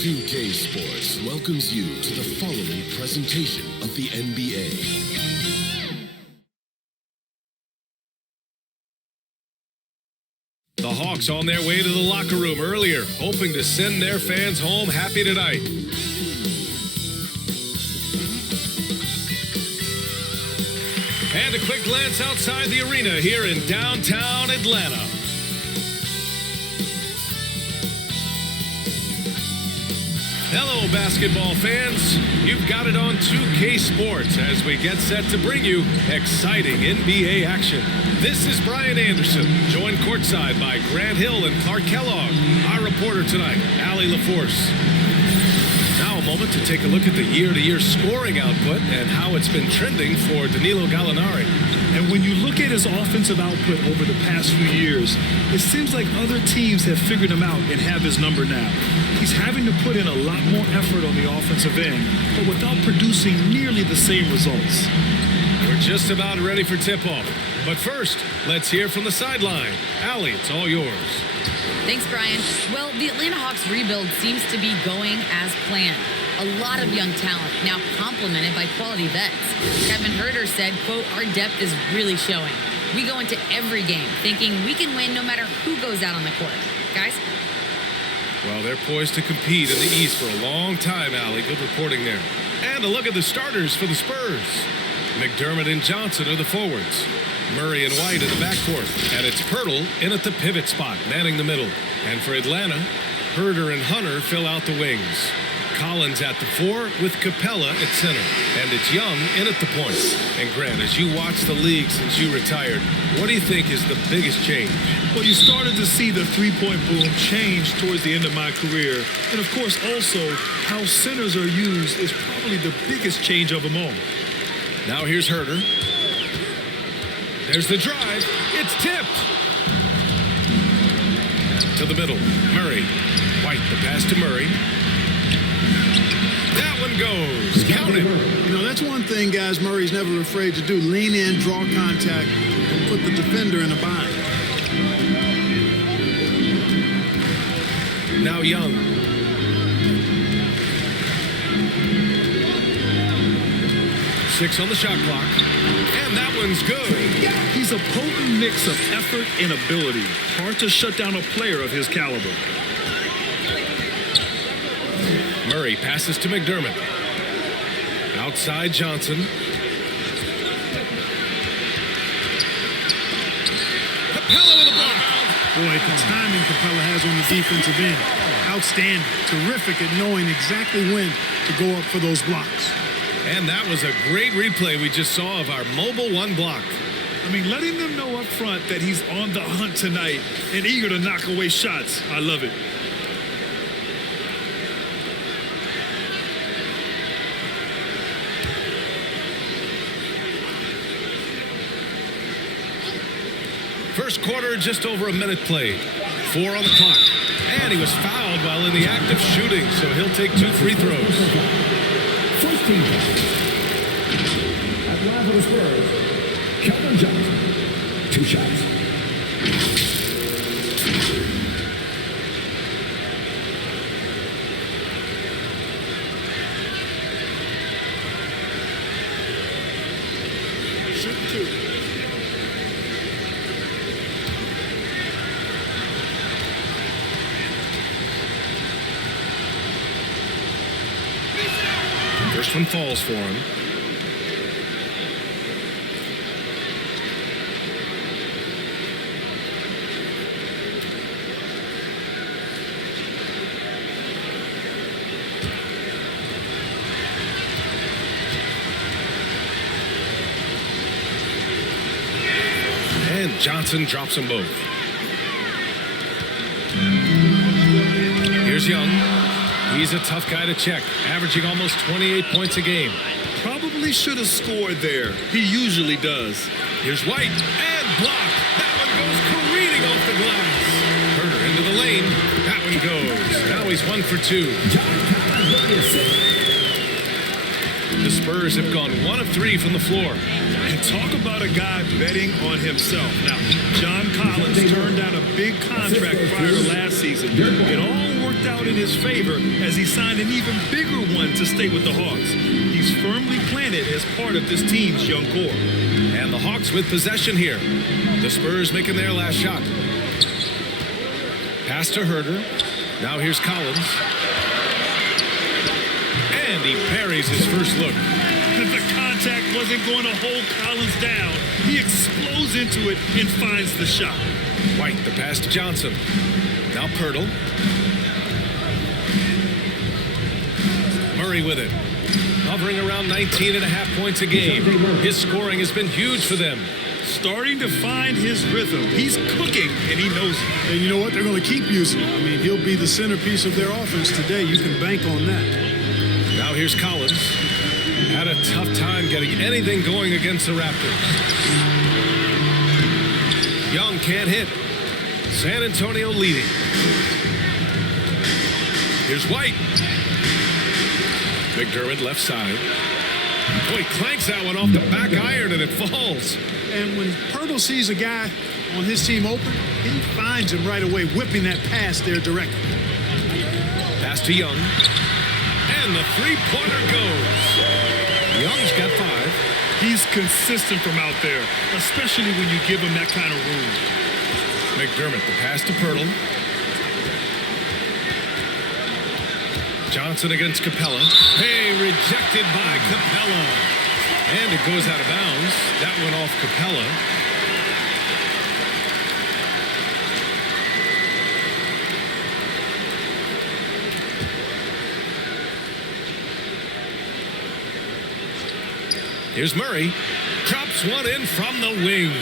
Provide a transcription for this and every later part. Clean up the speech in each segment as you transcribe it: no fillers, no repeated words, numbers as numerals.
2K Sports welcomes you to the following presentation of the NBA. The Hawks on their way to the locker room earlier, hoping to send their fans home happy tonight. And a quick glance outside the arena here in downtown Atlanta. Hello, basketball fans. You've got it on 2K Sports as we get set to bring you exciting NBA action. This is Brian Anderson, joined courtside by Grant Hill and Clark Kellogg. Our reporter tonight, Allie LaForce. Now a moment to take a look at the year-to-year scoring output and how it's been trending for Danilo Gallinari. And when you look at his offensive output over the past few years, it seems like other teams have figured him out and have his number now. He's having to put in a lot more effort on the offensive end, but without producing nearly the same results. We're just about ready for tip-off. But first, let's hear from the sideline. Allie, it's all yours. Thanks, Brian. Well, the Atlanta Hawks rebuild seems to be going as planned. A lot of young talent, now complemented by quality vets. Kevin Huerter said, quote, "Our depth is really showing. We go into every game thinking we can win no matter who goes out on the court." Guys? Well, they're poised to compete in the East for a long time, Allie. Good reporting there. And a look at the starters for the Spurs. McDermott and Johnson are the forwards. Murray and White in the backcourt. And it's Pirtle in at the pivot spot, manning the middle. And for Atlanta, Huerter and Hunter fill out the wings. Collins at the 4 with Capella at center. And it's Young in at the point. And Grant, as you watch the league since you retired, what do you think is the biggest change? Well, you started to see the three-point boom change towards the end of my career. And, of course, also how centers are used is probably the biggest change of them all. Now here's Huerter. There's the drive. It's tipped. To the middle. Murray. White, the pass to Murray. That one goes. Count it. You know, that's one thing, guys, Murray's never afraid to do. Lean in, draw contact, and put the defender in a bind. Now Young. Six on the shot clock. And that one's good. He's a potent mix of effort and ability. Hard to shut down a player of his caliber. Murray passes to McDermott. Outside Johnson. Capella with a block. Boy, the timing Capella has on the defensive end. Outstanding. Terrific at knowing exactly when to go up for those blocks. And that was a great replay we just saw of our mobile one block. I mean, letting them know up front that he's on the hunt tonight and eager to knock away shots. I love it. First quarter, just over a minute played. 4 on the clock. And he was fouled while in the act of shooting, so he'll take 2 free throws. First team at line for the Spurs, Kevin Johnson. 2 shots. Shoot 2. First one falls for him. And Johnson drops them both. Here's Young. He's a tough guy to check, averaging almost 28 points a game. Probably should have scored there. He usually does. Here's White, and blocked. That one goes careening off the glass. Huerter into the lane. That one goes. Now he's 1 for 2. The Spurs have gone 1 of 3 from the floor. And talk about a guy betting on himself. Now, John Collins turned down a big contract prior to last season. It all worked worked out in his favor as he signed an even bigger one to stay with the Hawks. He's firmly planted as part of this team's young core. And the Hawks with possession here. The Spurs making their last shot. Pass to Herder. Now here's Collins. And he parries his first look. The contact wasn't going to hold Collins down. He explodes into it and finds the shot. White, the pass to Johnson. Now Pirtle. Murray with it. Hovering around 19.5 points a game. His scoring has been huge for them. Starting to find his rhythm. He's cooking, and he knows it. And you know what? They're going to keep using him. I mean, he'll be the centerpiece of their offense today. You can bank on that. Now here's Collins. Had a tough time getting anything going against the Raptors. Young can't hit. San Antonio leading. Here's White. McDermott left side. Oh, he clanks that one off the back iron and it falls. And when Pirtle sees a guy on his team open, he finds him right away, whipping that pass there directly. Pass to Young. And the three-pointer goes. Young's got 5. He's consistent from out there, especially when you give him that kind of room. McDermott, the pass to Pirtle. Johnson against Capella. Hey, rejected by Capella. And it goes out of bounds. That went off Capella. Here's Murray. Drops one in from the wing.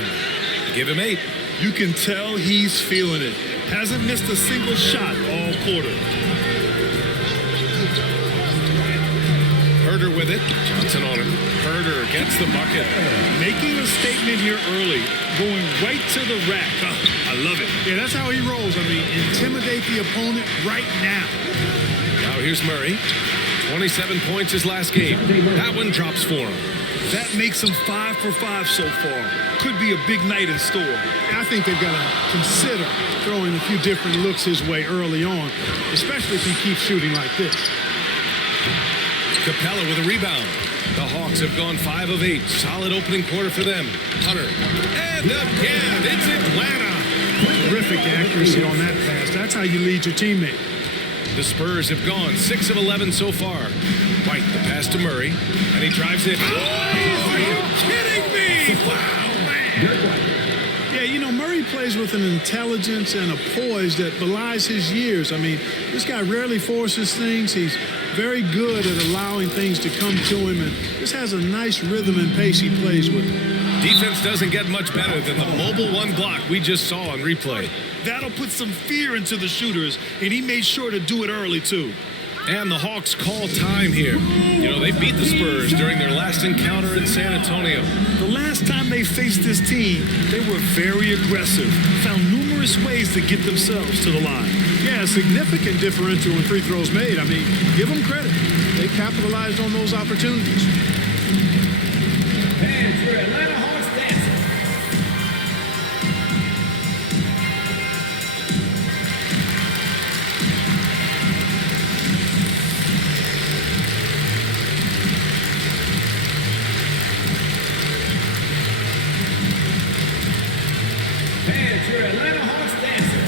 Give him 8. You can tell he's feeling it. Hasn't missed a single shot all quarter. Herder with it. Johnson on him. Herder gets the bucket. Making a statement here early. Going right to the rack. Oh, I love it. Yeah, that's how he rolls. I mean, intimidate the opponent right now. Now here's Murray. 27 points his last game. That one drops for him. That makes him 5 for 5 so far. Could be a big night in store. I think they've got to consider throwing a few different looks his way early on, especially if he keeps shooting like this. Capella with a rebound. The Hawks have gone 5 of 8. Solid opening quarter for them. Hunter. And again, it's Atlanta. Terrific accuracy on that pass. That's how you lead your teammate. The Spurs have gone 6 of 11 so far. White, the pass to Murray. And he drives it. Oh, are you kidding me? Wow, man. Yeah, you know, Murray plays with an intelligence and a poise that belies his years. I mean, this guy rarely forces things. He's very good at allowing things to come to him and just has a nice rhythm and pace he plays with. Defense doesn't get much better than the mobile one block we just saw on replay. That'll put some fear into the shooters, and he made sure to do it early, too. And the Hawks call time here. You know, they beat the Spurs during their last encounter in San Antonio. The last time they faced this team, they were very aggressive, found numerous ways to get themselves to the line. Yeah, a significant differential in free throws made. I mean, give them credit. They capitalized on those opportunities. And for Atlanta Hawks dancing. And for Atlanta Hawks dancing.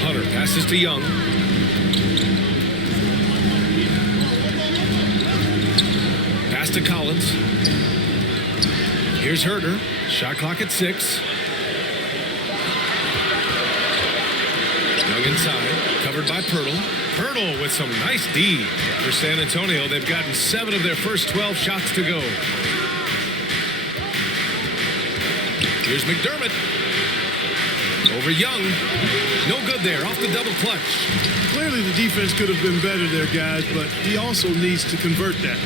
Hunter passes to Young. Pass to Collins. Here's Herder. Shot clock at 6. Young inside. Covered by Pirtle. Pirtle with some nice D for San Antonio. They've gotten 7 of their first 12 shots to go. Here's McDermott. Over Young. No good there. Off the double clutch. Clearly the defense could have been better there, guys, but he also needs to convert that.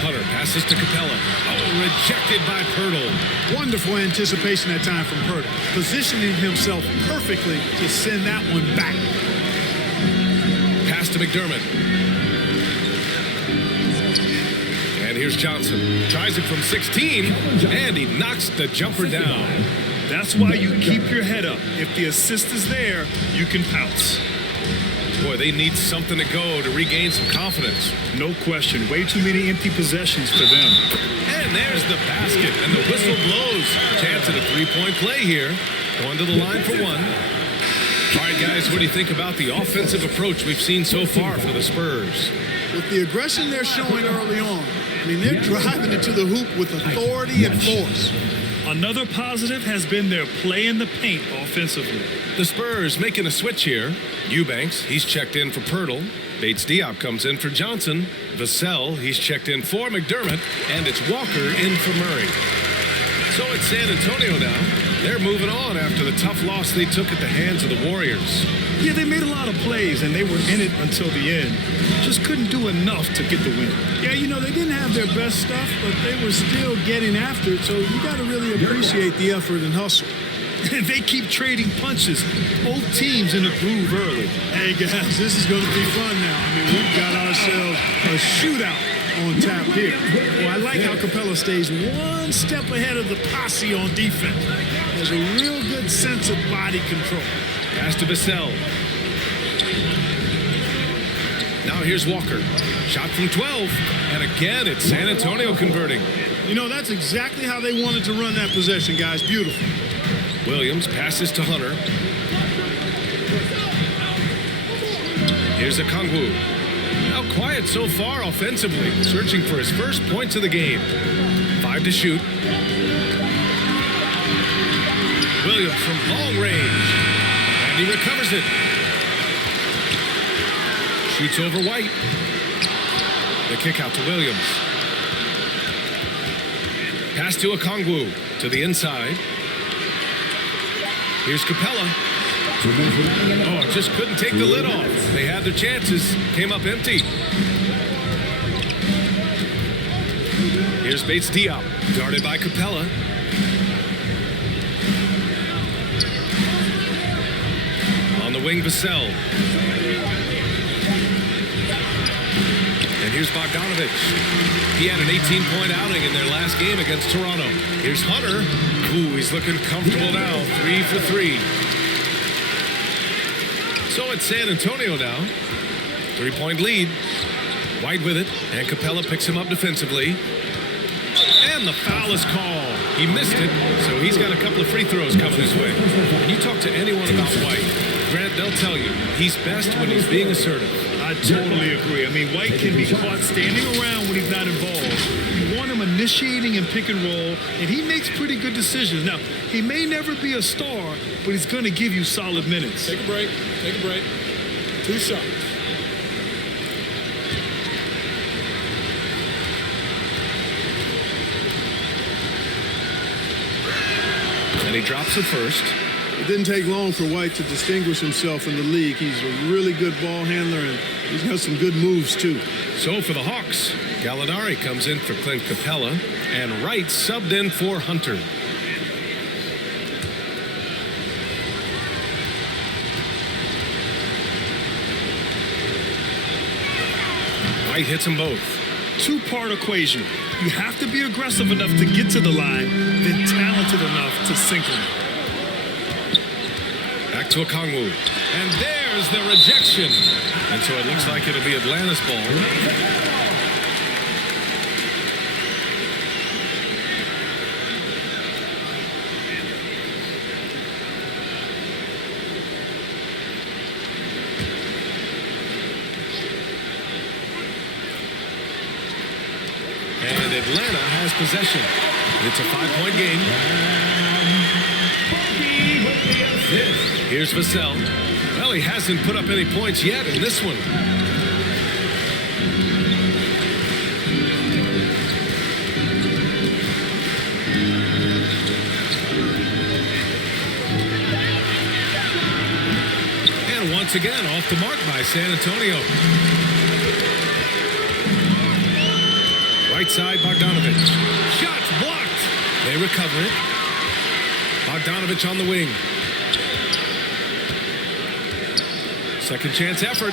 Hunter passes to Capella. Oh, rejected by Pirtle. Wonderful anticipation that time from Pirtle, positioning himself perfectly to send that one back. Pass to McDermott. And here's Johnson. Tries it from 16, and he knocks the jumper down. That's why you keep your head up. If the assist is there, you can pounce. Boy, they need something to go to regain some confidence. No question. Way too many empty possessions for them. And there's the basket, and the whistle blows. Chance at a three-point play here. Going to the line for one. All right, guys, what do you think about the offensive approach we've seen so far for the Spurs? With the aggression they're showing early on, I mean, they're driving it to the hoop with authority and force. Another positive has been their play in the paint offensively. The Spurs making a switch here. Eubanks, he's checked in for Pirtle. Bates Diop comes in for Johnson. Vassell, he's checked in for McDermott. And it's Walker in for Murray. So it's San Antonio now. They're moving on after the tough loss they took at the hands of the Warriors. Yeah, they made a lot of plays, and they were in it until the end. Just couldn't do enough to get the win. Yeah, you know, they didn't have their best stuff, but they were still getting after it, so you got to really appreciate the effort and hustle. And they keep trading punches. Both teams in the groove early. Hey, guys, this is going to be fun now. I mean, we've got ourselves a shootout on tap here. Well, I like how Capella stays one step ahead of the posse on defense. There's a real good sense of body control. Pass to Vassell. Now here's Walker. Shot from 12. And again, it's San Antonio converting. You know, that's exactly how they wanted to run that possession, guys. Beautiful. Williams passes to Hunter. Here's Okongwu. Now quiet so far offensively, searching for his first points of the game. 5 to shoot. Williams from long range. And he recovers it. Shoots over White. The kick out to Williams. Pass to Okongwu to the inside. Here's Capella. Oh, just couldn't take the lid off. They had their chances. Came up empty. Here's Bates Diop. Guarded by Capella. On the wing, Vassell. And here's Bogdanovich. He had an 18-point outing in their last game against Toronto. Here's Hunter. Ooh, he's looking comfortable now. 3 for 3. So it's San Antonio now. 3-point lead. White with it. And Capella picks him up defensively. And the foul is called. He missed it, so he's got a couple of free throws coming his way. When you talk to anyone about White, Grant, they'll tell you he's best when he's being assertive. I totally agree. I mean, White can be caught standing around when he's not involved. You want him initiating and pick and roll, and he makes pretty good decisions. Now, he may never be a star, but he's going to give you solid minutes. Take a break. Take a break. 2 shots. And he drops it first. It didn't take long for White to distinguish himself in the league. He's a really good ball handler, and he's got some good moves, too. So for the Hawks, Gallinari comes in for Clint Capella, and Wright subbed in for Hunter. White hits them both. Two-part equation. You have to be aggressive enough to get to the line, then talented enough to sink them. Back to Okongwu. And there's the rejection. And so it looks like it'll be Atlanta's ball. And Atlanta has possession. It's a 5-point game. Here's Vassell. Well, he hasn't put up any points yet in this one. once again off the mark by San Antonio. Right side, Bogdanovich. Shots blocked. They recover it. Bogdanovich on the wing. Second chance effort.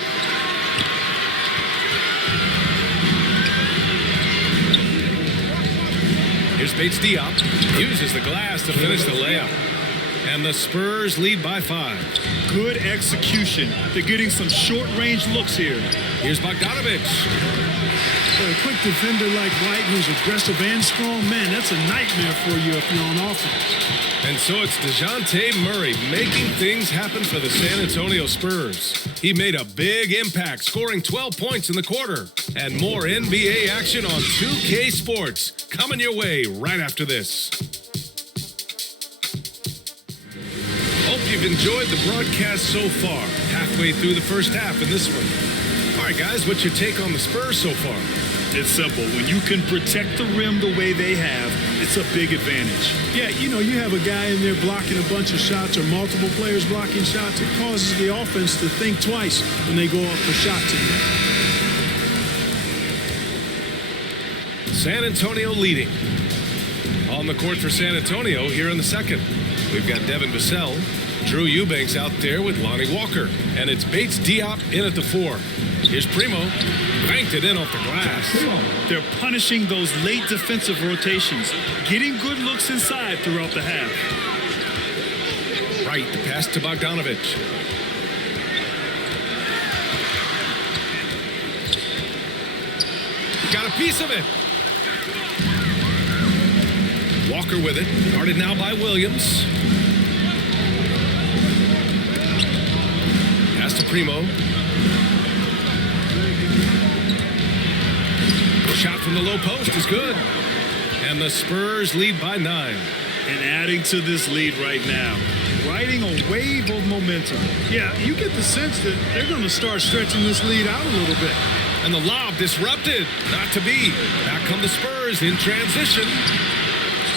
Here's Bates Diop. Uses the glass to finish the layup. And the Spurs lead by 5. Good execution. They're getting some short-range looks here. Here's Bogdanovich. For a quick defender like White, who's aggressive and strong, man, that's a nightmare for you if you're on offense. And so it's DeJounte Murray making things happen for the San Antonio Spurs. He made a big impact, scoring 12 points in the quarter. And more NBA action on 2K Sports coming your way right after this. Hope you've enjoyed the broadcast so far. Halfway through the first half in this one. All right, guys, what's your take on the Spurs so far? It's simple. When you can protect the rim the way they have, it's a big advantage. Yeah, you know, you have a guy in there blocking a bunch of shots or multiple players blocking shots. It causes the offense to think twice when they go up for shots in there. San Antonio leading. On the court for San Antonio here in the second. We've got Devin Vassell, Drew Eubanks out there with Lonnie Walker. And it's Bates Diop in at the 4. Here's Primo. Banked it in off the glass. They're punishing those late defensive rotations, getting good looks inside throughout the half. Right, the pass to Bogdanovich. Got a piece of it. Walker with it. Guarded now by Williams. Pass to Primo. Shot from the low post is good. And the Spurs lead by 9. And adding to this lead right now, riding a wave of momentum. Yeah, you get the sense that they're going to start stretching this lead out a little bit. And the lob disrupted. Not to be. Back come the Spurs in transition.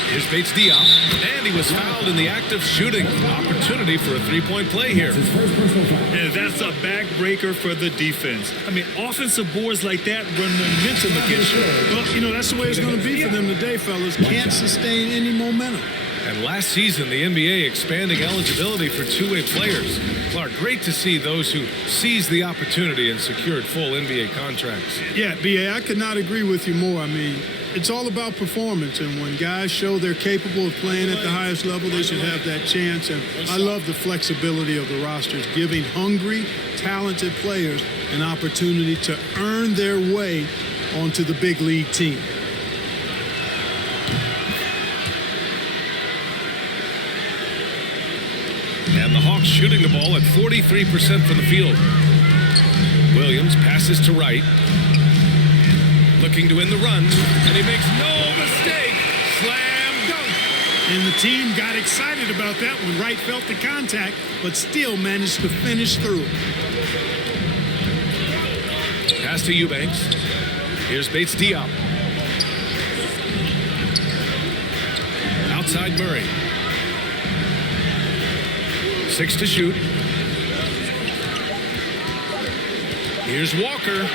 Here's Bates Diop. And he was fouled in the act of shooting. Opportunity for a three-point play here. And that's a backbreaker for the defense. I mean, offensive boards like that run momentum against you. Well, you know, that's the way it's going to be for them today, fellas. Can't sustain any momentum. And last season, the NBA expanding eligibility for two-way players. Clark, great to see those who seized the opportunity and secured full NBA contracts. Yeah, B.A., I could not agree with you more. I mean, it's all about performance, and when guys show they're capable of playing at the highest level, they should have that chance. And I love the flexibility of the rosters, giving hungry, talented players an opportunity to earn their way onto the big league team. And the Hawks shooting the ball at 43% from the field. Williams passes to Wright. Looking to win the run, and he makes no mistake. Slam dunk. And the team got excited about that when Wright felt the contact, but still managed to finish through it. Pass to Eubanks. Here's Bates Diop. Outside Murray. 6 to shoot. Here's Walker.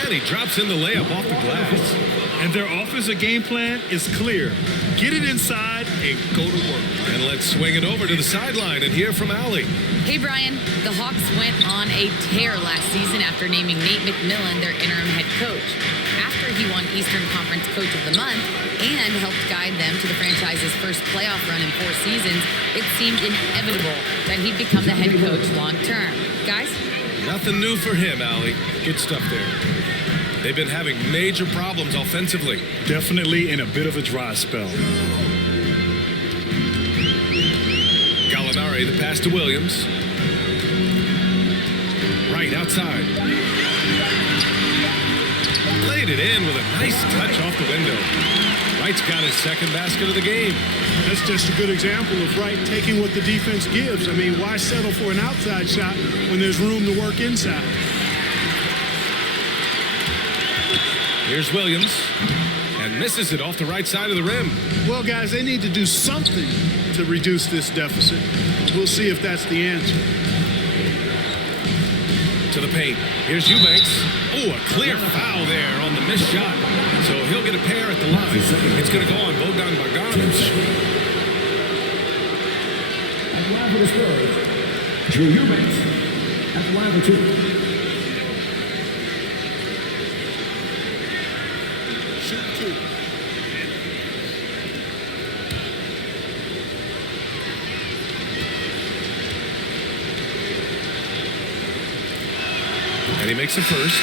And he drops in the layup off the glass. And their offensive game plan is clear. Get it inside and go to work. And let's swing it over to the sideline and hear from Allie. Hey, Brian. The Hawks went on a tear last season after naming Nate McMillan their interim head coach. After he won Eastern Conference Coach of the Month and helped guide them to the franchise's first playoff run in 4 seasons, it seemed inevitable that he'd become the head coach long term. Guys? Nothing new for him, Allie. Good stuff there. They've been having major problems offensively. Definitely in a bit of a dry spell. Gallinari, the pass to Williams. Right outside. Laid it in with a nice touch off the window. Wright's got his second basket of the game. That's just a good example of Wright taking what the defense gives. I mean, why settle for an outside shot when there's room to work inside? Here's Williams. And misses it off the right side of the rim. Well, guys, they need to do something to reduce this deficit. We'll see if that's the answer. To the paint. Here's Eubanks. Oh, a clear foul there on the missed shot. So he'll get a pair at the line. It's going to go on Bogdan Bogdanovic. At the line for the Spurs, Drew Eubanks. At the line for 2. Shoot 2. And he makes the first.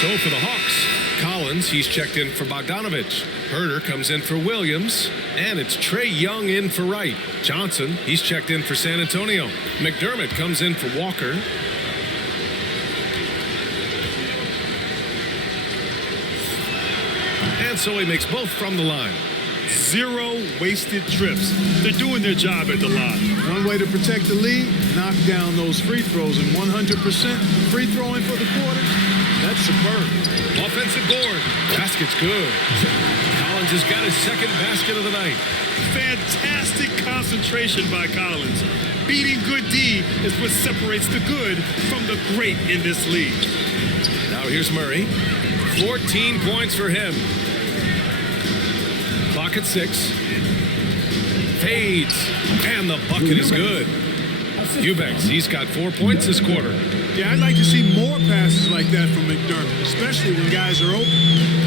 So for the Hawks, Collins, he's checked in for Bogdanovic. Herder comes in for Williams. And it's Trae Young in for Wright. Johnson, he's checked in for San Antonio. McDermott comes in for Walker. And so he makes both from the line. 0 wasted trips. They're doing their job at the line. One way to protect the lead, knock down those free throws, and 100% free throwing for the quarter, that's superb. Offensive board. Basket's good. Collins has got his second basket of the night. Fantastic concentration by Collins. Beating good D is what separates the good from the great in this league. Now here's Murray. 14 points for him. Clock at 6. Fades. And the bucket is good. Eubanks, he's got 4 points this quarter. Yeah, I'd like to see more passes like that from McDermott, especially when guys are open.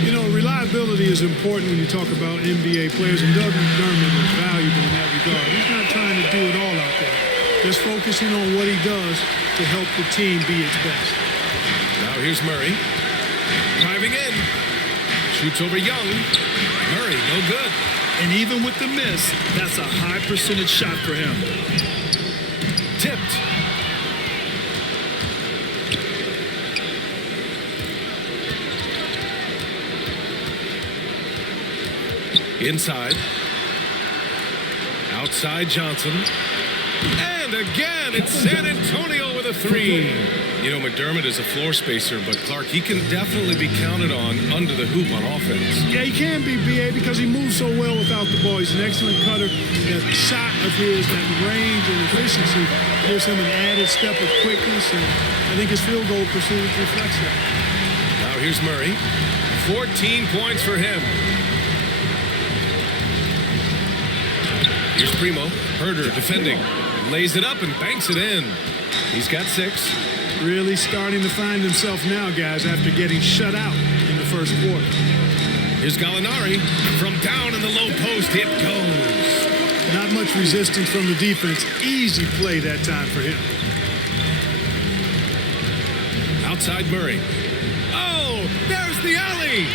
You know, reliability is important when you talk about NBA players, and Doug McDermott is valuable in that regard. He's not trying to do it all out there. Just focusing on what he does to help the team be its best. Now here's Murray. Driving in. Shoots over Young. Murray, no good. And even with the miss, that's a high percentage shot for him. Tipped. Inside. Outside Johnson. And again, it's San Antonio with a 3. You know, McDermott is a floor spacer, but Clark, he can definitely be counted on under the hoop on offense. Yeah, he can be, B.A., because he moves so well without the ball. He's an excellent cutter. That shot of his, that range and efficiency gives him an added step of quickness, and I think his field goal percentage reflects that. Now here's Murray. 14 points for him. Here's Primo. Herder defending. Lays it up and banks it in. He's got 6. Really starting to find himself now, guys, after getting shut out in the first quarter. Here's Gallinari. From down in the low post, it goes. Not much resistance from the defense. Easy play that time for him. Outside Murray. Oh, there's the alley.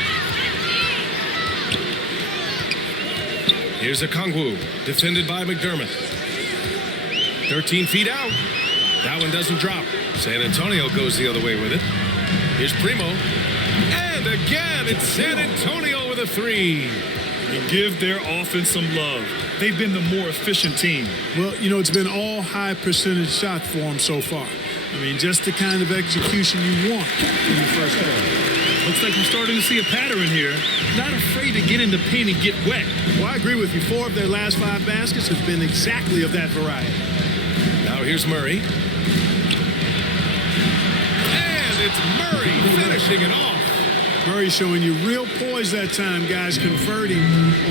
Here's Okongwu, defended by McDermott. 13 feet out. That one doesn't drop. San Antonio goes the other way with it. Here's Primo. And again, it's San Antonio with a 3. And give their offense some love. They've been the more efficient team. Well, you know, it's been all high percentage shot for them so far. I mean, just the kind of execution you want in the first half. Looks like we're starting to see a pattern here. Not afraid to get in the paint and get wet. Well, I agree with you. 4 of their last 5 baskets have been exactly of that variety. Now here's Murray. And it's Murray finishing it off. Murray showing you real poise that time, guys, converting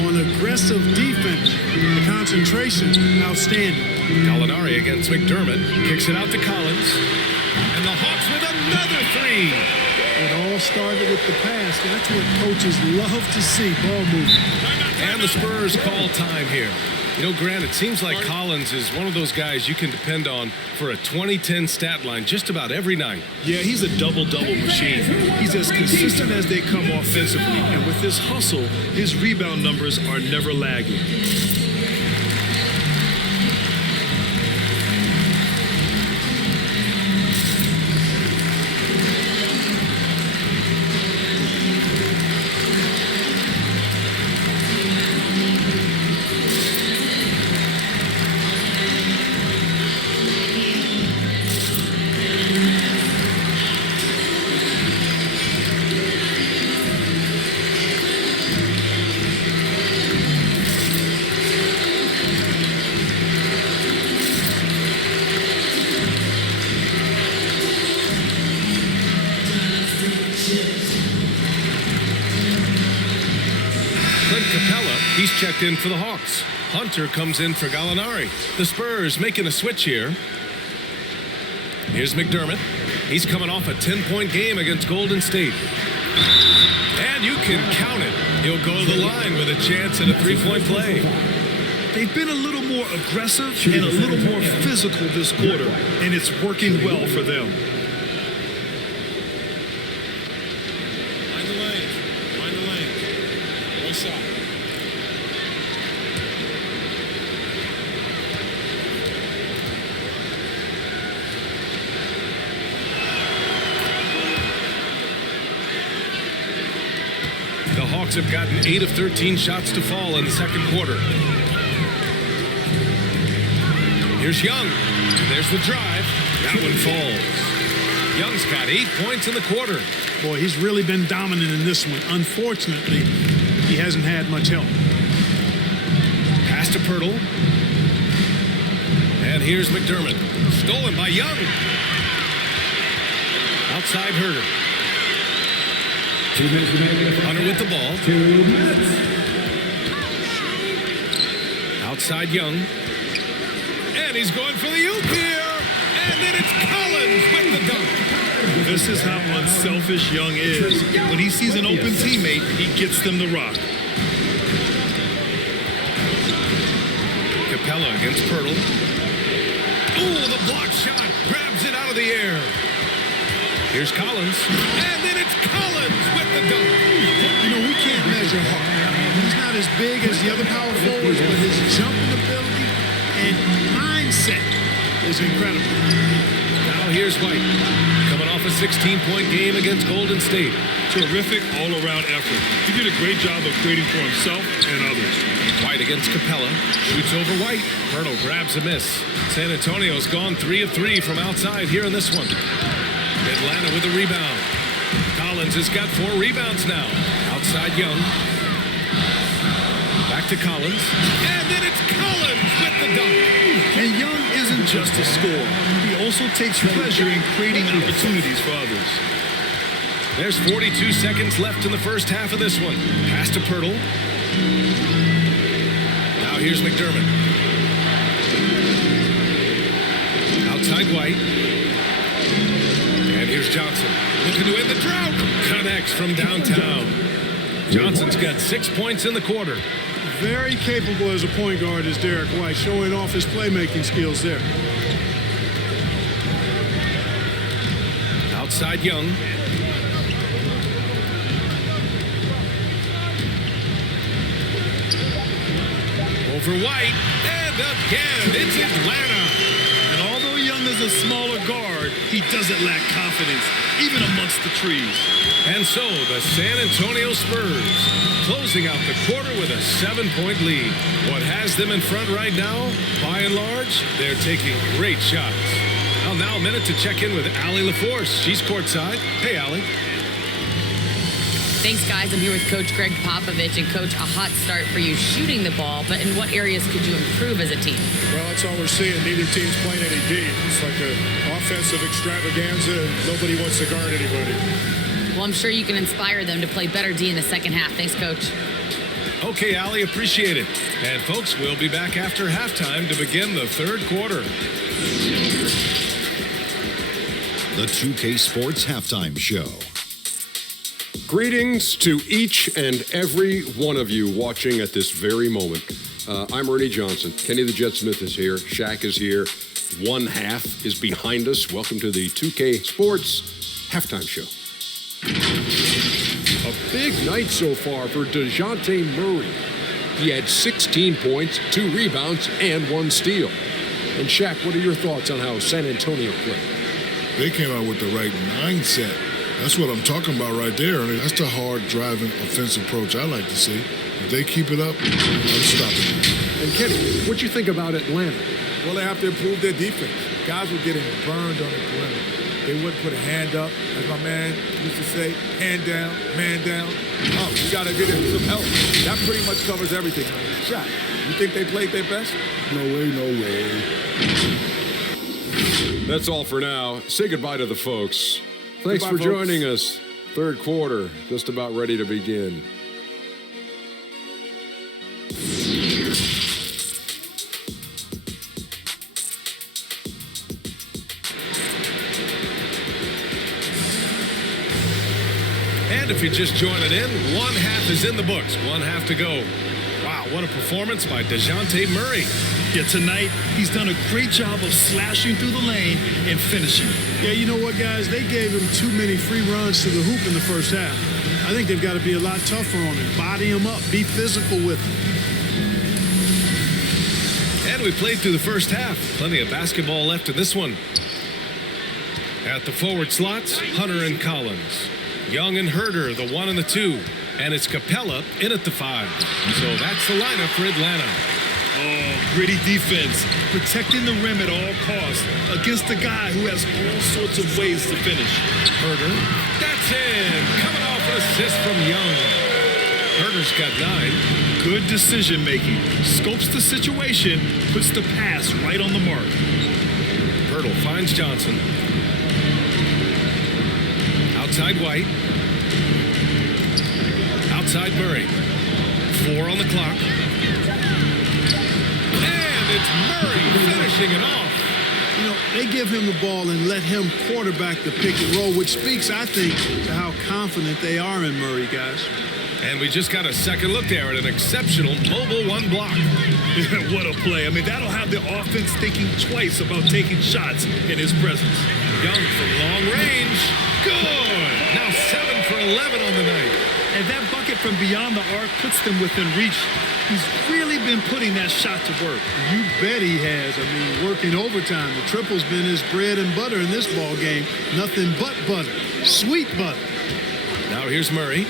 on aggressive defense. The concentration, outstanding. Gallinari against McDermott. Kicks it out to Collins. And the Hawks with another 3. It all started with the pass. That's what coaches love to see, ball movement. And the Spurs call time here. You know, Grant, it seems like Collins is one of those guys you can depend on for a 2010 stat line just about every night. Yeah, he's a double-double machine. He's as consistent as they come offensively. And with this hustle, his rebound numbers are never lagging. He's checked in for the Hawks. Hunter comes in for Gallinari. The Spurs making a switch here. Here's McDermott. He's coming off a 10-point game against Golden State. And you can count it. He'll go to the line with a chance at a three-point play. They've been a little more aggressive and a little more physical this quarter, and it's working well for them. Mind the lane. Mind the lane. One shot. The Hawks have gotten 8 of 13 shots to fall in the second quarter. Here's Young. There's the drive. That one falls. Young's got 8 points in the quarter. Boy, he's really been dominant in this one. Unfortunately, he hasn't had much help. Pass to Pirtle. And here's McDermott. Stolen by Young. Outside Herter. 2 minutes remaining. Hunter with the ball. 2 minutes. Outside Young. And he's going for the oop here. And then it's Collins with the dunk. This is how unselfish Young is. When he sees an open teammate, he gets them the rock. Capella against Pirtle. Ooh, the block shot. Grabs it out of the air. Here's Collins. And then it's Collins with the dunk. You know, we can't measure Hawk. He's not as big as the other power forwards, but his jumping ability and mindset is incredible. Now here's White. Coming off a 16-point game against Golden State. Terrific all-around effort. He did a great job of creating for himself and others. White against Capella. Shoots over White. Pirtle grabs a miss. San Antonio's gone 3 of 3 from outside here in this one. Atlanta with the rebound. Collins has got 4 rebounds now. Outside Young. Back to Collins. And then it's Collins with the dunk. And Young isn't just a scorer. He also takes pleasure in creating opportunities for others. There's 42 seconds left in the first half of this one. Pass to Pirtle. Now here's McDermott. Outside White. And here's Johnson. Looking to end the drought. Connects from downtown. Johnson's got 6 points in the quarter. Very capable as a point guard is Derek White, showing off his playmaking skills there. Outside Young. Over White. And again, it's Atlanta. And although Young is a smaller guard, he doesn't lack confidence, even amongst the trees. And so the San Antonio Spurs closing out the quarter with a 7-point lead. What has them in front right now, by and large, they're taking great shots. Well, now a minute to check in with Allie LaForce. She's courtside. Hey, Allie. Thanks, guys. I'm here with Coach Greg Popovich. And, Coach, a hot start for you shooting the ball, but in what areas could you improve as a team? Well, that's all we're seeing. Neither team's playing any D. It's like an offensive extravaganza, and nobody wants to guard anybody. Well, I'm sure you can inspire them to play better D in the second half. Thanks, Coach. Okay, Allie, appreciate it. And, folks, we'll be back after halftime to begin the third quarter. The 2K Sports Halftime Show. Greetings to each and every one of you watching at this very moment. I'm Ernie Johnson. Kenny the Jet Smith is here. Shaq is here. One half is behind us. Welcome to the 2K Sports Halftime Show. A big night so far for DeJounte Murray. He had 16 points, 2 rebounds, and 1 steal. And Shaq, what are your thoughts on how San Antonio played? They came out with the right mindset. That's what I'm talking about right there. I mean, that's the hard driving offensive approach I like to see. If they keep it up, I'm stopping them. And Kenny, what you think about Atlanta? Well, they have to improve their defense. Guys were getting burned on the perimeter. They wouldn't put a hand up, as my man used to say, hand down, man down. Oh, you got to get him some help. That pretty much covers everything. Shot. You think they played their best? No way, no way. That's all for now. Say goodbye to the folks. Thanks Goodbye, for joining us. Third quarter, just about ready to begin. And if you're just joining in, one half is in the books. One half to go. Wow, what a performance by DeJounte Murray. Yeah, tonight, he's done a great job of slashing through the lane and finishing. Yeah, you know what, guys? They gave him too many free runs to the hoop in the first half. I think they've got to be a lot tougher on him. Body him up. Be physical with him. And we played through the first half. Plenty of basketball left in this one. At the forward slots, Hunter and Collins. Young and Herder, the 1 and the 2. And it's Capella in at the 5. So that's the lineup for Atlanta. Oh, gritty defense, protecting the rim at all costs against a guy who has all sorts of ways to finish. Herder, that's in. Coming off an assist from Young. Herder's got 9. Good decision making. Scopes the situation, puts the pass right on the mark. Hurdle finds Johnson. Outside White. Outside Murray. 4 on the clock. And it's Murray finishing it off. You know, they give him the ball and let him quarterback the pick and roll, which speaks, I think, to how confident they are in Murray, guys. And we just got a second look there at an exceptional mobile 1 block. What a play. I mean, that'll have the offense thinking twice about taking shots in his presence. Young from long range. Good. Now 7 for 11 on the night. And that bucket from beyond the arc puts them within reach. He's really been putting that shot to work. You bet he has. I mean, working overtime. The triple's been his bread and butter in this ball game. Nothing but butter. Sweet butter. Now here's Murray.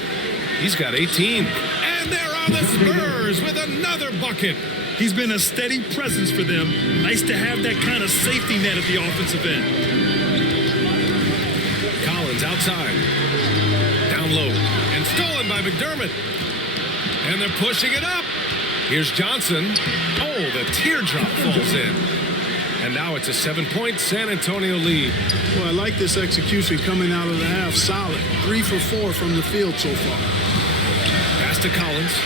He's got 18. And there are the Spurs with another bucket. He's been a steady presence for them. Nice to have that kind of safety net at the offensive end. Collins outside. Down low. And stolen by McDermott. And they're pushing it up. Here's Johnson. Oh, the teardrop falls in. And now it's a 7-point San Antonio lead. Well, I like this execution coming out of the half. Solid. 3 for 4 from the field so far. Pass to Collins.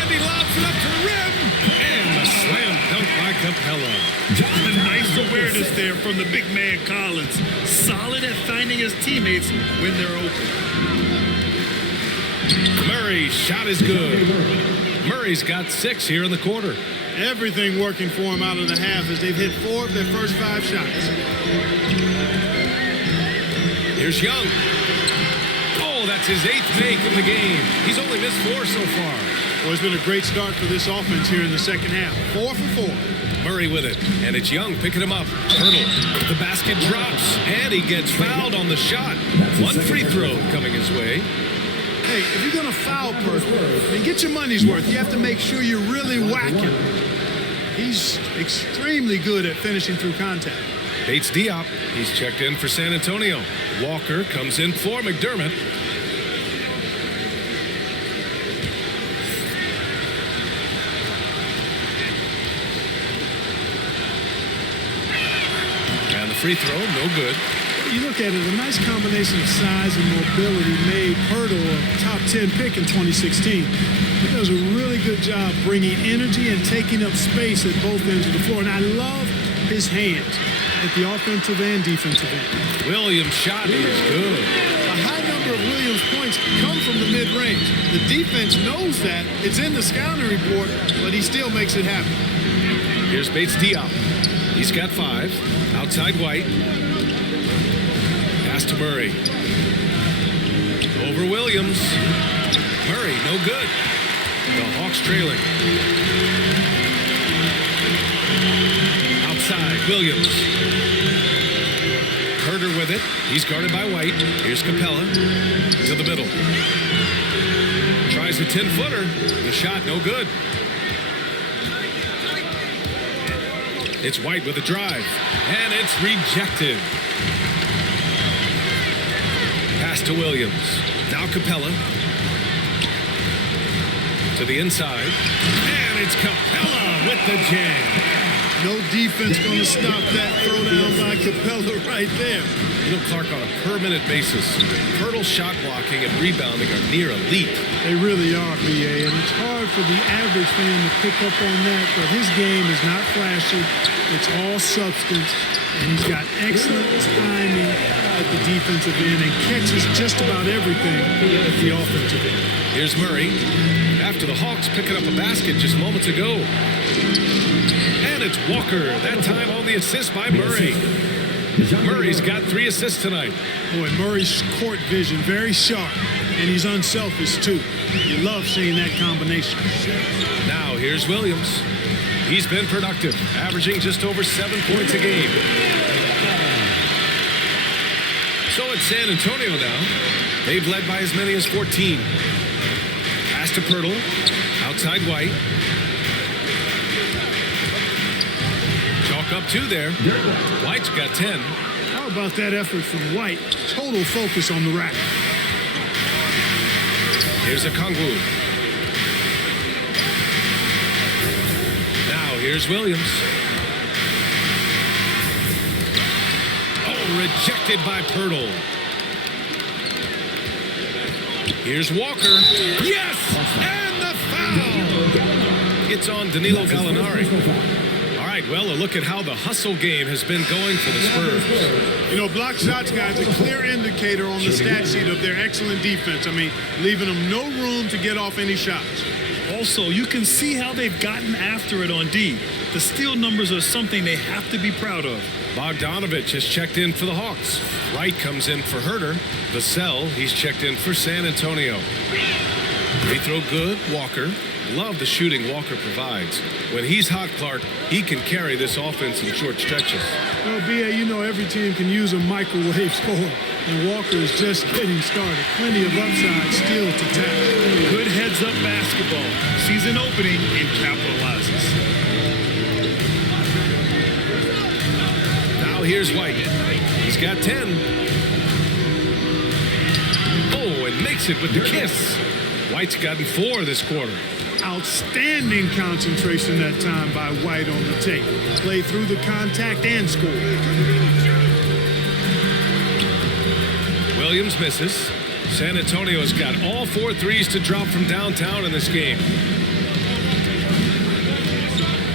And he lobs it up to the rim. And the slam dunk by Capella. Nice awareness there from the big man Collins. Solid at finding his teammates when they're open. Murray's shot is good. Murray's got 6 here in the quarter. Everything working for him out of the half as they've hit 4 of their first 5 shots. Here's Young. Oh, that's his 8th make of the game. He's only missed 4 so far. Well, it's been a great start for this offense here in the second half. 4 for 4. Murray with it, and it's Young picking him up. Hurdle. The basket drops, and he gets fouled on the shot. 1 free throw coming his way. Hey, if you're going to foul person, and get your money's worth, you have to make sure you're really whacking. He's extremely good at finishing through contact. Bates Diop, he's checked in for San Antonio. Walker comes in for McDermott. And the free throw, no good. You look at it, a nice combination of size and mobility made Hurdle a top 10 pick in 2016. He does a really good job bringing energy and taking up space at both ends of the floor. And I love his hands at the offensive and defensive end. Williams' shot is good. A high number of Williams' points come from the mid-range. The defense knows that. It's in the scouting report, but he still makes it happen. Here's Bates Diop. He's got 5. Outside White. Pass to Murray. Over Williams. Murray, no good. The Hawks trailing. Outside, Williams. Herder with it. He's guarded by White. Here's Capella. To the middle. Tries a 10-footer. The shot, no good. It's White with a drive. And it's rejected. Pass to Williams. Now Capella. To the inside. And it's Capella with the jam. No defense going to stop that throwdown by Capella right there. You know, Clark, on a per-minute basis, Hurdle shot blocking and rebounding are near elite. They really are, BA, and it's hard for the average fan to pick up on that, but his game is not flashy. It's all substance, and he's got excellent timing at the defensive end and catches just about everything at the offensive end. Here's Murray. After the Hawks picking up a basket just moments ago. And it's Walker. That time on the assist by Murray. Murray's got 3 assists tonight. Boy, Murray's court vision, very sharp. And he's unselfish, too. You love seeing that combination. Now, here's Williams. He's been productive, averaging just over 7 points a game. So it's San Antonio now. They've led by as many as 14. Pass to Pirtle. Outside White. Chalk up 2 there. White's got 10. How about that effort from White? Total focus on the rack. Here's a Kongwu. Now here's Williams. Oh, rejected by Pirtle. Here's Walker. Yes! And the foul! It's on Danilo Gallinari. All right, well, a look at how the hustle game has been going for the Spurs. You know, block shots, guys, a clear indicator on the stat sheet of their excellent defense. I mean, leaving them no room to get off any shots. Also, you can see how they've gotten after it on D. The steal numbers are something they have to be proud of. Bogdanovich has checked in for the Hawks. Wright comes in for Herter. Vassell, he's checked in for San Antonio. Free throw good, Walker. Love the shooting Walker provides. When he's hot, Clark, he can carry this offense in short stretches. Well, B.A., you know every team can use a microwave score, and Walker is just getting started. Plenty of upside still to tap. Good heads-up basketball. Season opening and capitalizes. Now here's White. He's got 10. Oh, and makes it with the kiss. White's gotten 4 this quarter. Outstanding concentration that time by White on the tape. Play through the contact and score. Williams misses. San Antonio's got all 4 threes to drop from downtown in this game.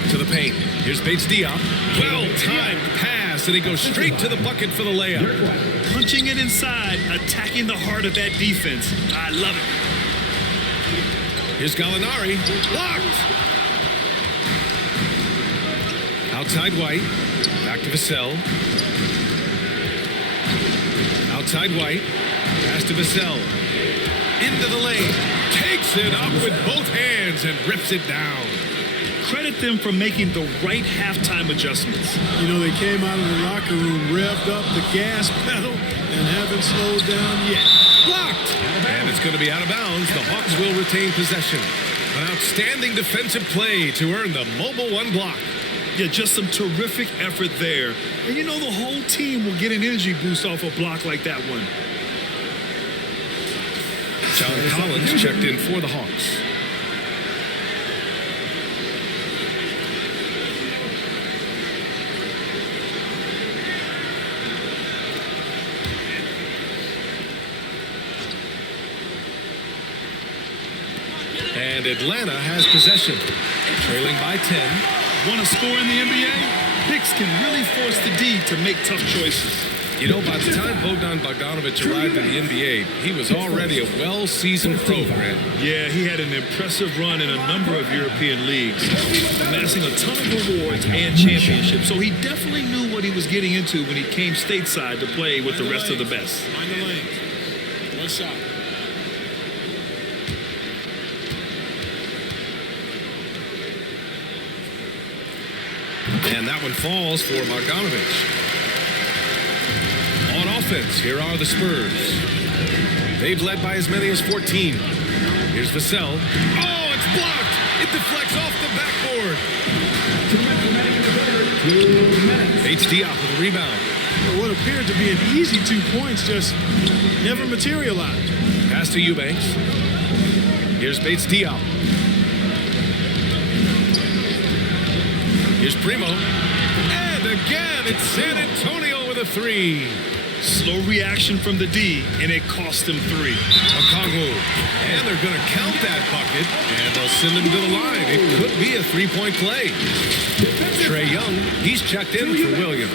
To the paint. Here's Bates Diop. Well-timed pass, and he goes straight to the bucket for the layup. Punching it inside, attacking the heart of that defense. I love it. Here's Gallinari. Blocked! Outside White. Back to Vassell. Outside White. Pass to Vassell. Into the lane. Takes it up with both hands and rips it down. Credit them for making the right halftime adjustments. You know, they came out of the locker room, revved up the gas pedal, and haven't slowed down yet. Blocked! And it's going to be out of bounds. The Hawks will retain possession. An outstanding defensive play to earn the mobile 1 block. Yeah, just some terrific effort there. And you know the whole team will get an energy boost off a block like that one. John Collins checked in for the Hawks. And Atlanta has possession, trailing by 10. Want to score in the NBA? Picks can really force the D to make tough choices. You know, by the time Bogdanovich arrived in the NBA, he was already a well-seasoned pro, Grant. Yeah, he had an impressive run in a number of European leagues, amassing a ton of rewards and championships. So he definitely knew what he was getting into when he came stateside to play with the rest of the best. Mind the lanes. 1 shot. And that one falls for Bogdanovich. On offense, here are the Spurs. They've led by as many as 14. Here's Vassell. Oh, it's blocked! It deflects off the backboard. Bates Diop with a rebound. What appeared to be an easy 2 points just never materialized. Pass to Eubanks. Here's Bates Diop. Here's Primo. And again, it's San Antonio with a 3. Slow reaction from the D, and it cost him 3. Okongwu. And they're going to count that bucket, and they'll send him to the line. It could be a 3-point play. Trae Young, he's checked in for Williams.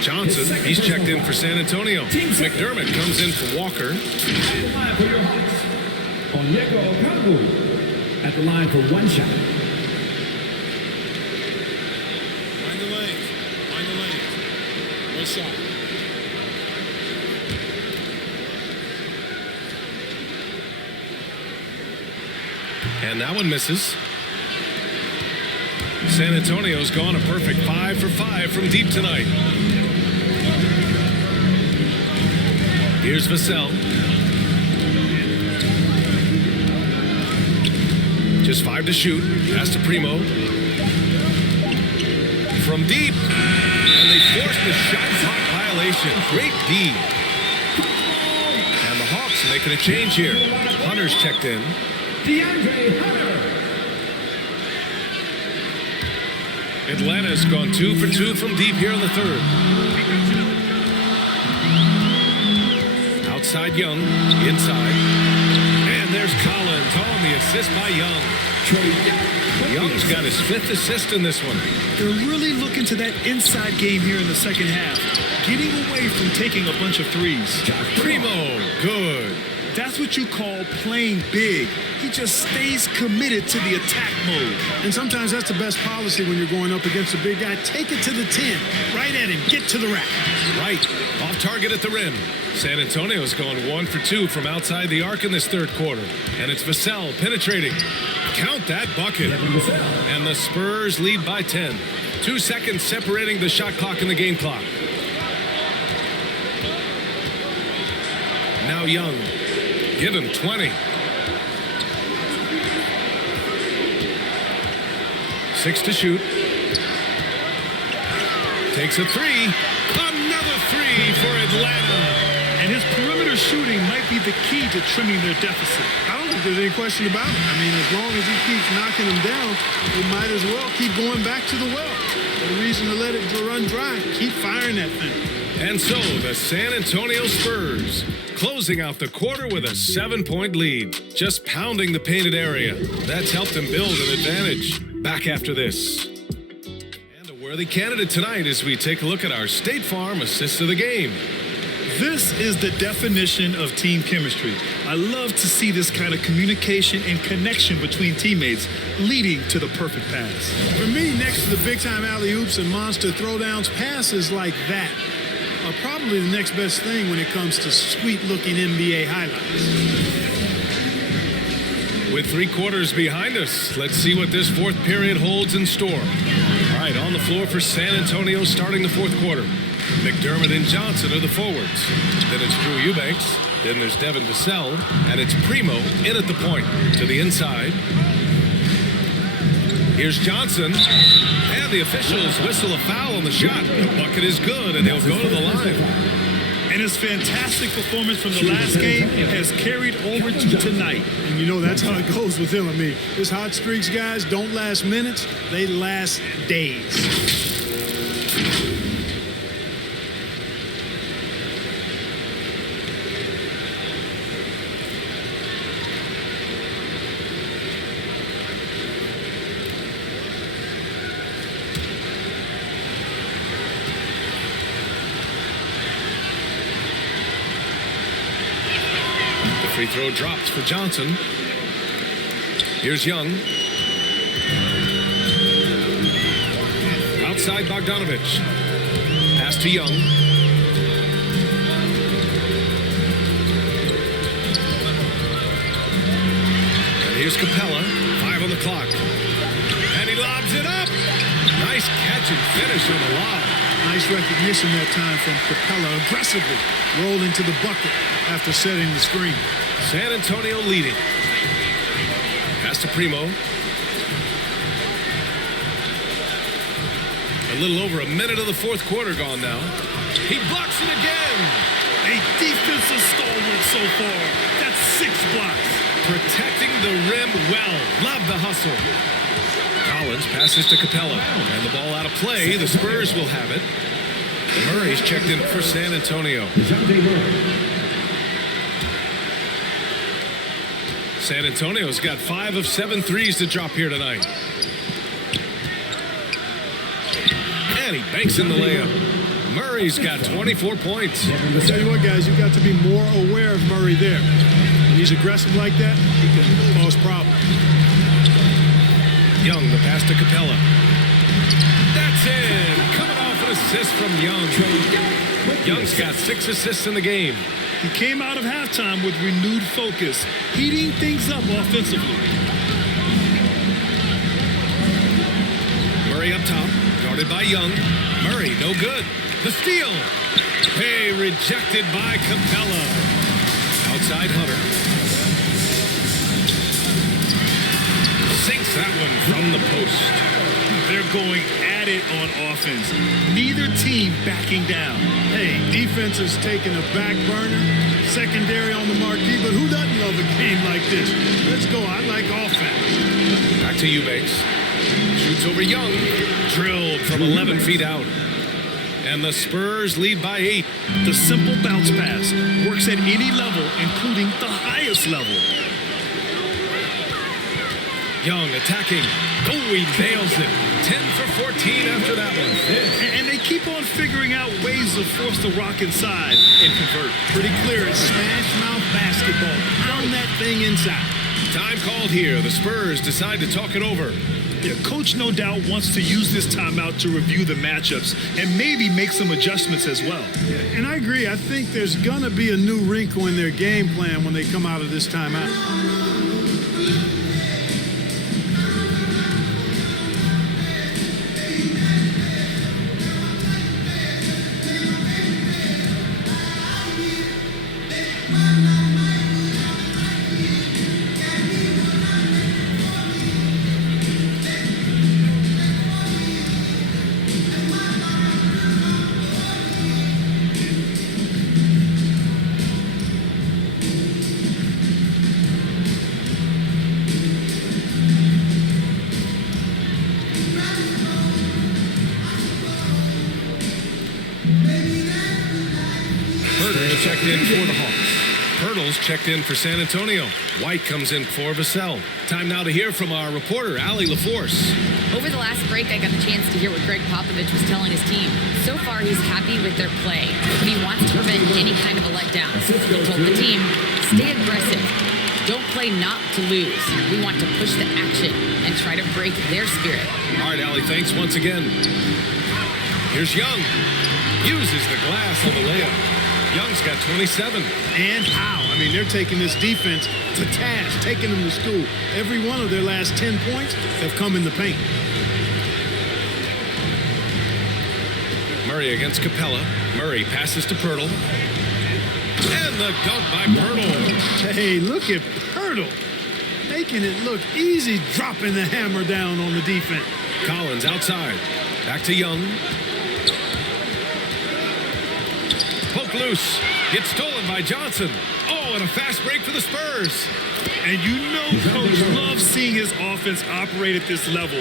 Johnson, he's checked in for San Antonio. McDermott comes in for Walker. At the line for your Hawks, Onyeka Okongwu. At the line for one shot. Find the lane. Find the lane. One shot. And that one misses. San Antonio's gone a perfect 5 for 5 from deep tonight. Here's Vassell. Just 5 to shoot. Pass to Primo. From deep. And they forced the shot clock violation. Great D. And the Hawks making a change here. Hunter's checked in. DeAndre Hunter. Atlanta's gone 2 for 2 from deep here in the third. Outside Young, inside. And there's Collins on the assist by Young. Young's got his 5th assist in this one. They're really looking to that inside game here in the second half, getting away from taking a bunch of threes. Primo, good. That's what you call playing big. He just stays committed to the attack mode. And sometimes that's the best policy when you're going up against a big guy. Take it to the 10. Right at him. Get to the rack. Right. Off target at the rim. San Antonio's going 1 for 2 from outside the arc in this third quarter. And it's Vassell penetrating. Count that bucket. And the Spurs lead by 10. 2 seconds separating the shot clock and the game clock. Now Young. Give him 20. 6 to shoot. Takes a 3. Another 3 for Atlanta. And his perimeter shooting might be the key to trimming their deficit. I don't think there's any question about it. I mean, as long as he keeps knocking them down, they might as well keep going back to the well. No reason to let it run dry. Keep firing that thing. And so the San Antonio Spurs closing out the quarter with a 7-point lead, just pounding the painted area. That's helped them build an advantage. Back after this. And a worthy candidate tonight as we take a look at our State Farm assist of the game. This is the definition of team chemistry. I love to see this kind of communication and connection between teammates leading to the perfect pass. For me, next to the big-time alley-oops and monster throwdowns, passes like that are probably the next best thing when it comes to sweet-looking NBA highlights. With 3 quarters behind us, let's see what this fourth period holds in store. All right, on the floor for San Antonio starting the fourth quarter. McDermott and Johnson are the forwards. Then it's Drew Eubanks. Then there's Devin Vassell. And it's Primo in at the point to the inside. Here's Johnson. And the officials whistle a foul on the shot. The bucket is good, and they'll go to the line. And his fantastic performance from the last game has carried over to tonight. And you know that's how it goes with him. I mean, his hot streaks, guys, don't last minutes. They last days. Free throw drops for Johnson. Here's Young. Outside Bogdanovich. Pass to Young. And here's Capella. 5 on the clock. And he lobs it up. Nice catch and finish on the lob. Nice recognition that time from Capella. Aggressively rolled into the bucket after setting the screen. San Antonio leading. Pass to Primo. A little over a minute of the fourth quarter gone now. He blocks it again. A defensive stalwart so far. That's 6 blocks. Protecting the rim well. Love the hustle. Collins passes to Capella. And the ball out of play. The Spurs will have it. Murray's checked in for San Antonio. San Antonio's got 5 of 7 threes to drop here tonight. And he banks in the layup. Murray's got 24 points. I'll tell you what, guys, you've got to be more aware of Murray there. When he's aggressive like that, he can cause problems. Young, the pass to Capella. That's in. Coming off an assist from Young. Young's got 6 assists in the game. He came out of halftime with renewed focus, heating things up offensively. Murray up top, guarded by Young. Murray, no good. The steal. Hey, rejected by Capella. Outside Hunter. Sinks that one from the post. They're going at it on offense. Neither team backing down. Hey, defense is taking a back burner, secondary on the marquee, but who doesn't love a game like this? Let's go. I like offense. Back to Eubanks. Shoots over Young. Drilled from 11 feet out. And the Spurs lead by 8. The simple bounce pass works at any level, including the highest level. Young attacking. Oh, he nails it. 10 for 14 after that one. And they keep on figuring out ways to force the rock inside and convert. Pretty clear. It's smash mouth basketball. Pound that thing inside. Time called here. The Spurs decide to talk it over. Yeah, coach no doubt wants to use this timeout to review the matchups and maybe make some adjustments as well. Yeah, and I agree. I think there's going to be a new wrinkle in their game plan when they come out of this timeout. Checked in for the Hawks. Hurdles checked in for San Antonio. White comes in for Vassell. Time now to hear from our reporter, Allie LaForce. Over the last break, I got the chance to hear what Greg Popovich was telling his team. So far, he's happy with their play, but he wants to prevent any kind of a letdown. He told the team, stay aggressive. Don't play not to lose. We want to push the action and try to break their spirit. All right, Allie, thanks once again. Here's Young. Uses the glass on the layup. Young's got 27. And how? I mean, they're taking this defense to task, taking them to school. Every one of their last 10 points have come in the paint. Murray against Capella. Murray passes to Pirtle. And the dunk by Pirtle. Hey, look at Pirtle. Making it look easy, dropping the hammer down on the defense. Collins outside. Back to Young. Poke loose. Gets stolen by Johnson. Oh, and a fast break for the Spurs. And you know Coach loves seeing his offense operate at this level.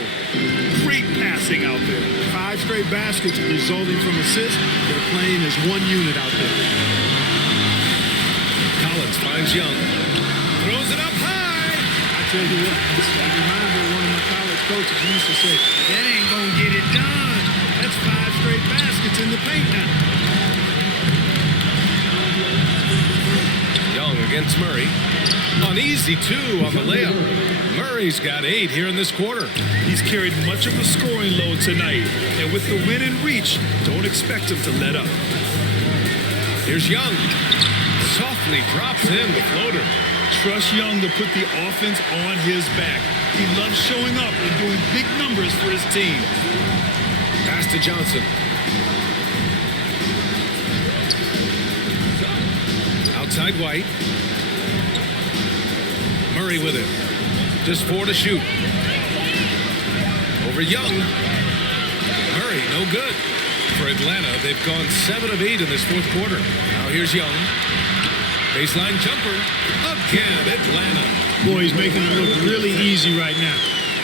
Great passing out there. 5 straight baskets resulting from assists. They're playing as one unit out there. Collins finds Young. Throws it up high. I tell you what, I remember one of my college coaches used to say, that ain't going to get it done. That's 5 straight baskets in the paint now. Young against Murray. An easy 2 on the layup. Murray's got 8 here in this quarter. He's carried much of the scoring load tonight. And with the win in reach, don't expect him to let up. Here's Young. Softly drops in the floater. Trust Young to put the offense on his back. He loves showing up and doing big numbers for his team. Pass to Johnson. Outside White. Murray with it. Just 4 to shoot. Over Young. Murray, no good. For Atlanta, they've gone 7 of 8 in this 4th quarter. Now here's Young. Baseline jumper. Again, Atlanta. Boy, he's making it look really easy right now.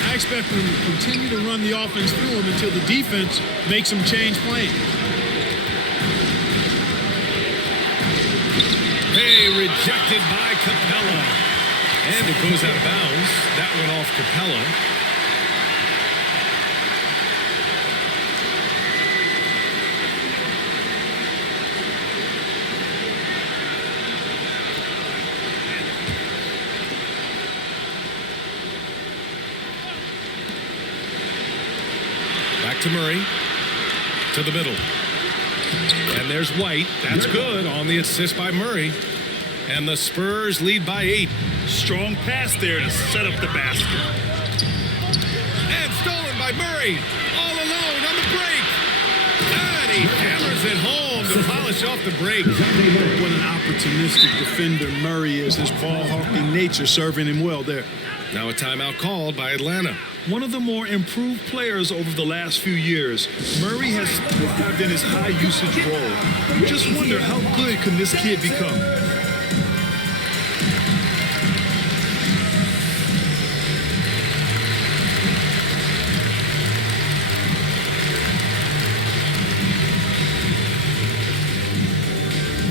I expect them to continue to run the offense through him until the defense makes them change plans. Hey, rejected by Capella. And it goes out of bounds. That went off Capella. to Murray. To the middle. And there's White. That's good on the assist by Murray. And the Spurs lead by 8. Strong pass there to set up the basket. And stolen by Murray. All alone on the break. And he hammers it home to polish off the break. What an opportunistic defender Murray is. His ball-hawking nature serving him well there. Now a timeout called by Atlanta. One of the more improved players over the last few years, Murray has thrived in his high-usage role. You just wonder how good can this kid become?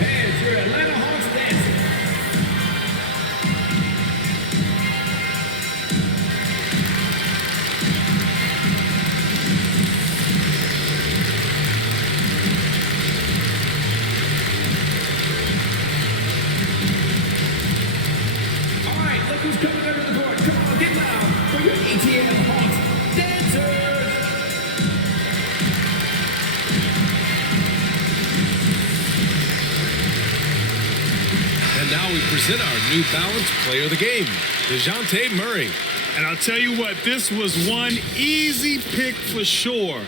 And your Atlanta Hawks dancing. All right, look who's coming under the court. Come on, get loud for your ATM Hawks dancers. And now we present our New Balance Player of the Game, DeJounte Murray. And I'll tell you what, this was one easy pick for sure.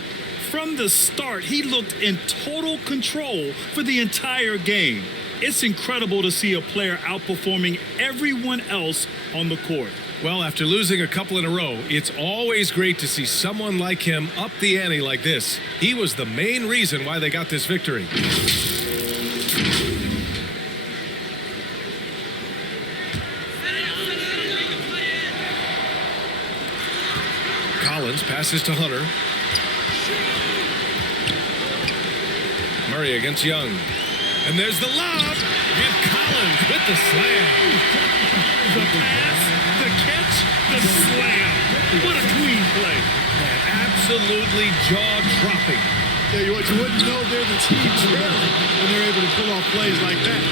From the start, he looked in total control for the entire game. It's incredible to see a player outperforming everyone else on the court. Well, after losing a couple in a row, it's always great to see someone like him up the ante like this. He was the main reason why they got this victory. Collins passes to Hunter. Murray against Young. And there's the lob. And Collins with the slam. The pass, the catch, the slam. What a clean play. Man, absolutely jaw-dropping. Tell you what, you wouldn't know they're the team trailing when they're able to pull off plays like that.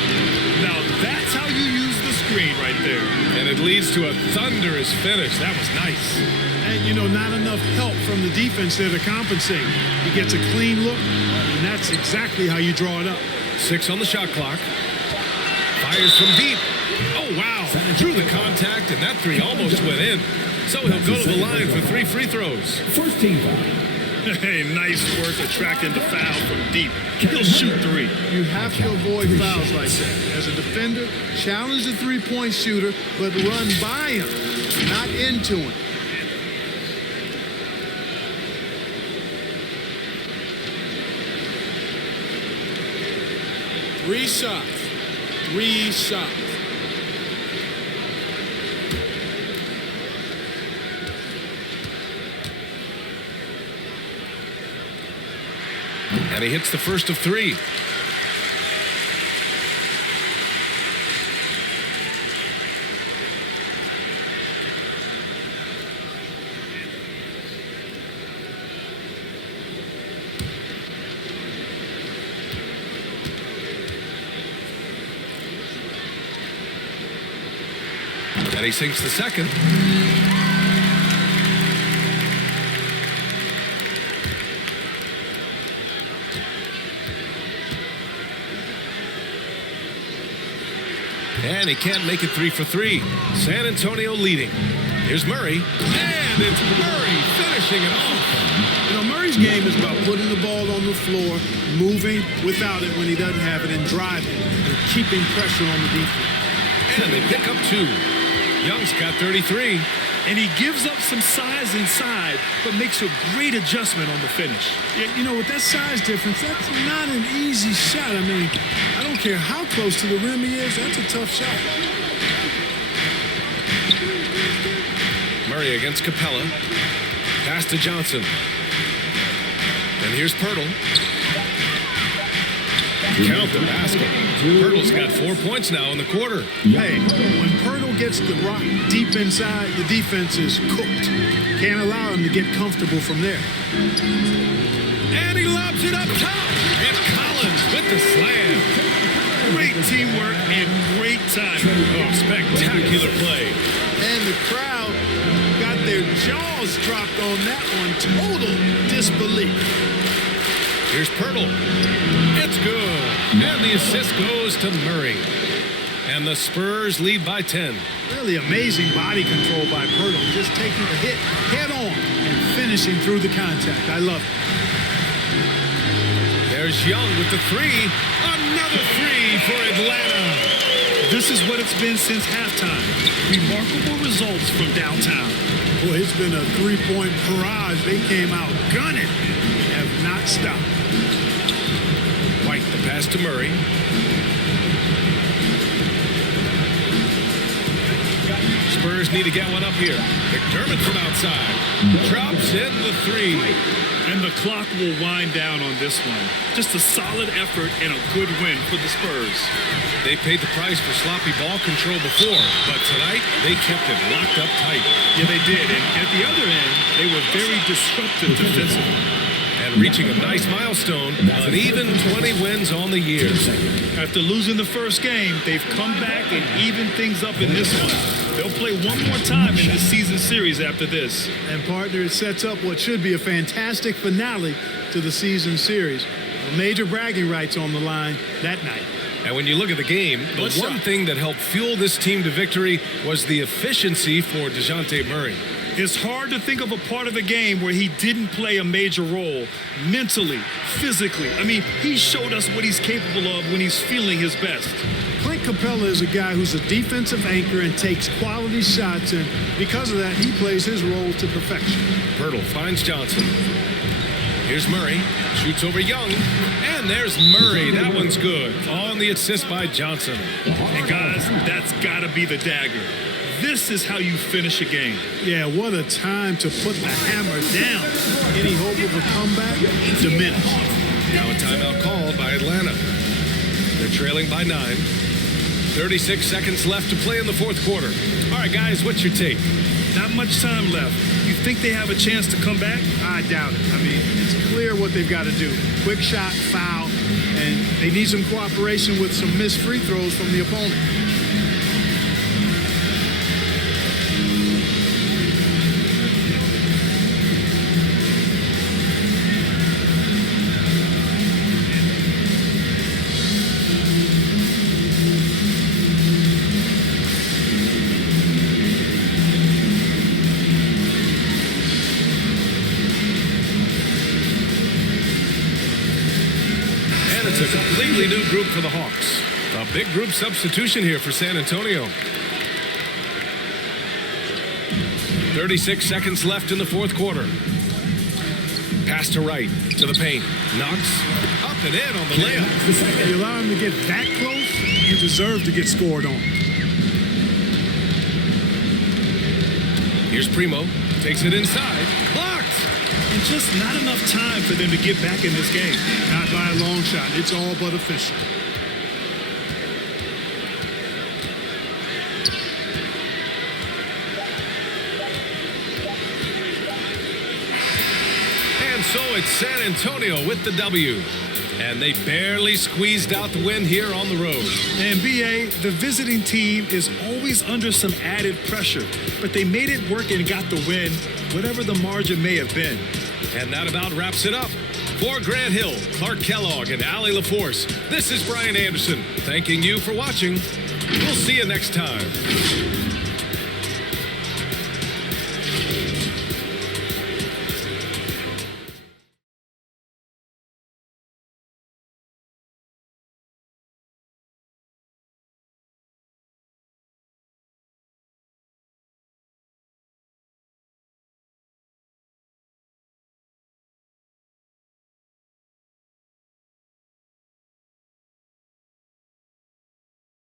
Now that's how you use the screen right there. And it leads to a thunderous finish. That was nice. And, you know, not enough help from the defense there to compensate. He gets a clean look, and that's exactly how you draw it up. 6 on the shot clock. Fires from deep. Oh, wow. Drew the contact, and that three almost went in. So he'll go to the line for 3 free throws. First team foul. Hey, nice work attracting the foul from deep. He'll shoot 3. You have to avoid fouls like that. As a defender, challenge the three-point shooter, but run by him, not into him. Three shots. And he hits the first of 3. And he sinks the second. And he can't make it 3 for 3. San Antonio leading. Here's Murray. And it's Murray finishing it off. You know, Murray's game is about putting the ball on the floor, moving without it when he doesn't have it, and driving and keeping pressure on the defense. And they pick up 2. Young's got 33. And he gives up some size inside, but makes a great adjustment on the finish. You know, with that size difference, that's not an easy shot. I mean, I don't care how close to the rim he is, that's a tough shot. Murray against Capella. Pass to Johnson. And here's Pirtle. Count the basket. Pirtle's got 4 points now in the quarter. Hey, when Pirtle gets the rock deep inside, the defense is cooked. Can't allow him to get comfortable from there. And he lobs it up top. And Collins with the slam. Great teamwork and great timing. Oh, spectacular play. And the crowd got their their jaws dropped on that one. Total disbelief. Here's Pirtle. It's good. And the assist goes to Murray. And the Spurs lead by 10. Really amazing body control by Pirtle. Just taking the hit head on and finishing through the contact. I love it. There's Young with the three. Another three for Atlanta. This is what it's been since halftime. Remarkable results from downtown. Boy, it's been a three-point barrage. They came out gunning and have not stopped. White, the pass to Murray. Spurs need to get one up here. McDermott from outside. Drops in the three. And the clock will wind down on this one. Just a solid effort and a good win for the Spurs. They paid the price for sloppy ball control before, but tonight they kept it locked up tight. Yeah, they did. And at the other end, they were very disruptive defensively. And reaching a nice milestone, an even 20 wins on the year. After losing the first game, they've come back and evened things up in this one. They'll play one more time in this season series after this. And partner, it sets up what should be a fantastic finale to the season series. Major bragging rights on the line that night. And when you look at the game, the one thing that helped fuel this team to victory was the efficiency for DeJounte Murray. It's hard to think of a part of the game where he didn't play a major role mentally, physically. I mean, he showed us what he's capable of when he's feeling his best. Clint Capella is a guy who's a defensive anchor and takes quality shots, and because of that, he plays his role to perfection. Pirtle finds Johnson. Here's Murray, shoots over Young, and there's Murray. That one's good. On the assist by Johnson. And guys, that's gotta be the dagger. This is how you finish a game. Yeah, what a time to put the hammer down. Any hope of a comeback diminished. Now a timeout called by Atlanta. They're trailing by 9. 36 seconds left to play in the fourth quarter. All right, guys, what's your take? Not much time left. You think they have a chance to come back? I doubt it. I mean, it's clear what they've got to do. Quick shot, foul, and they need some cooperation with some missed free throws from the opponent. Completely new group for the Hawks. A big group substitution here for San Antonio. 36 seconds left in the fourth quarter. Pass to Wright, to the paint. Knocks up and in on the layup. If you allow him to get that close, you deserve to get scored on. Here's Primo, takes it inside, blocked. And just not enough time for them to get back in this game. Not by a long shot. It's all but official. And so it's San Antonio with the W. And they barely squeezed out the win here on the road. And BA, the visiting team is always under some added pressure, but they made it work and got the win, whatever the margin may have been. And that about wraps it up. For Grant Hill, Clark Kellogg, and Allie LaForce, this is Brian Anderson, thanking you for watching. We'll see you next time.